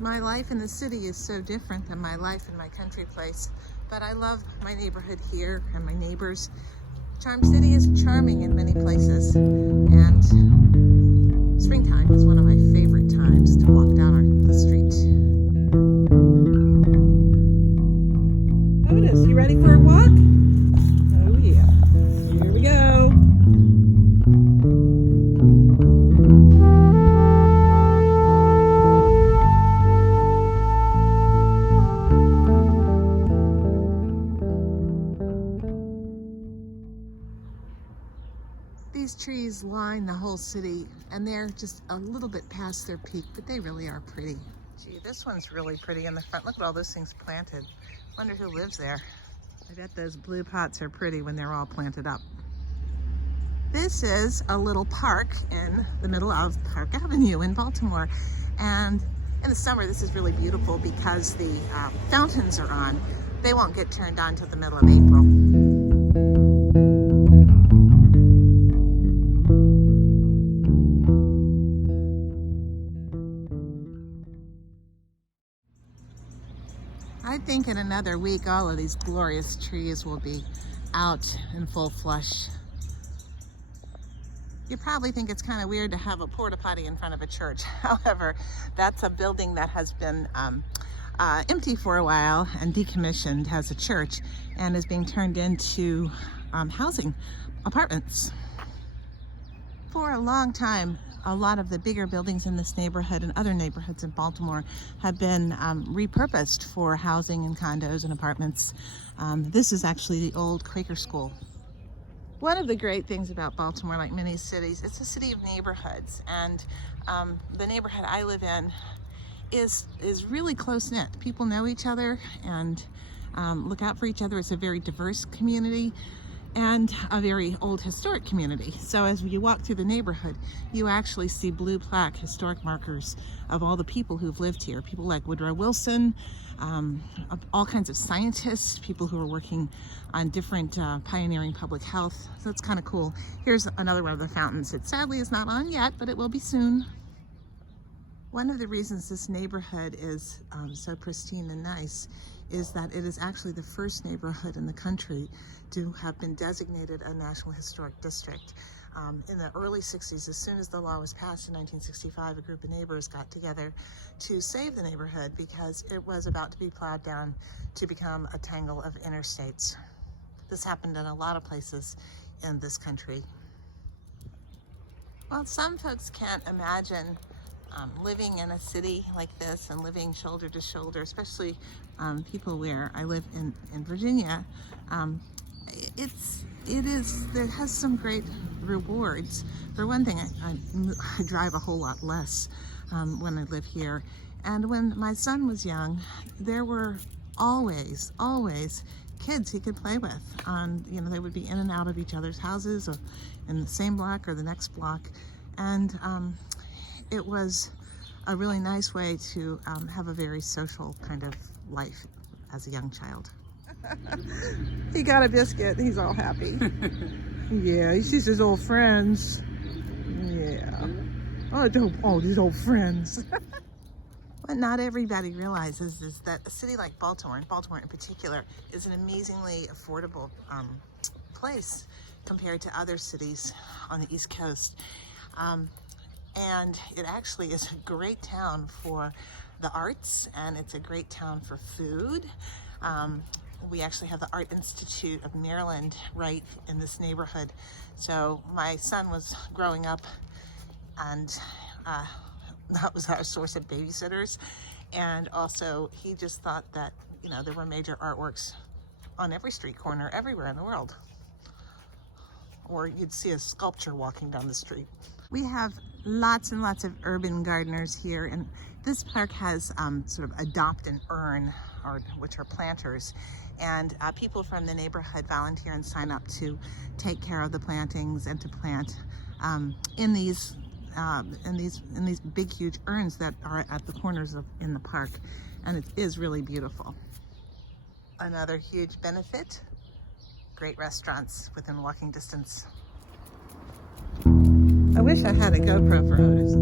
My life in the city is so different than my life in my country place, but I love my neighborhood here and my neighbors. Charm City is charming in many places, and springtime is one of my favorite times to walk down the street. Otis, you ready for a walk? Oh yeah, here we go. These trees line the whole city, and they're just a little bit past their peak, but they really are pretty. Gee, this one's really pretty in the front. Look at all those things planted. Wonder who lives there. I bet those blue pots are pretty when they're all planted up. This is a little park in the middle of Park Avenue in Baltimore. And in the summer, this is really beautiful because the fountains are on. They won't get turned on till the middle of April. I think in another week, all of these glorious trees will be out in full flush. You probably think it's kind of weird to have a porta potty in front of a church. However, that's a building that has been empty for a while and decommissioned as a church and is being turned into housing, apartments. For a long time, a lot of the bigger buildings in this neighborhood and other neighborhoods in Baltimore have been repurposed for housing and condos and apartments. This is actually the old Quaker school. One of the great things about Baltimore, like many cities, it's a city of neighborhoods, and the neighborhood I live in is really close-knit. People know each other and look out for each other. It's a very diverse community and a very old historic community. So as you walk through the neighborhood, you actually see blue plaque historic markers of all the people who've lived here. People like Woodrow Wilson, all kinds of scientists, people who are working on different pioneering public health. So it's kind of cool. Here's another one of the fountains. It sadly is not on yet, but it will be soon. One of the reasons this neighborhood is so pristine and nice is that it is actually the first neighborhood in the country to have been designated a National Historic District. In the early 60s, as soon as the law was passed in 1965, a group of neighbors got together to save the neighborhood because it was about to be plowed down to become a tangle of interstates. This happened in a lot of places in this country. Well, some folks can't imagine living in a city like this and living shoulder to shoulder, especially people where I live in Virginia. It has some great rewards. For one thing, I drive a whole lot less when I live here. And when my son was young, there were always kids he could play with. They would be in and out of each other's houses, or in the same block or the next block. And it was a really nice way to have a very social kind of life as a young child. He got a biscuit. He's all happy. Yeah, he sees his old friends. Yeah. Oh, these old friends. What not everybody realizes is that a city like Baltimore, and Baltimore in particular, is an amazingly affordable place compared to other cities on the East Coast. And it actually is a great town for the arts, and it's a great town for food. We actually have the Art Institute of Maryland right in this neighborhood. So my son was growing up, and that was our source of babysitters. And also he just thought that, there were major artworks on every street corner everywhere in the world. Or you'd see a sculpture walking down the street. We have lots and lots of urban gardeners here, and this park has sort of adopt and earn, which are planters, and people from the neighborhood volunteer and sign up to take care of the plantings and to plant in these big, huge urns that are at the corners in the park, and it is really beautiful. Another huge benefit: great restaurants within walking distance. I wish I had a GoPro for Otis.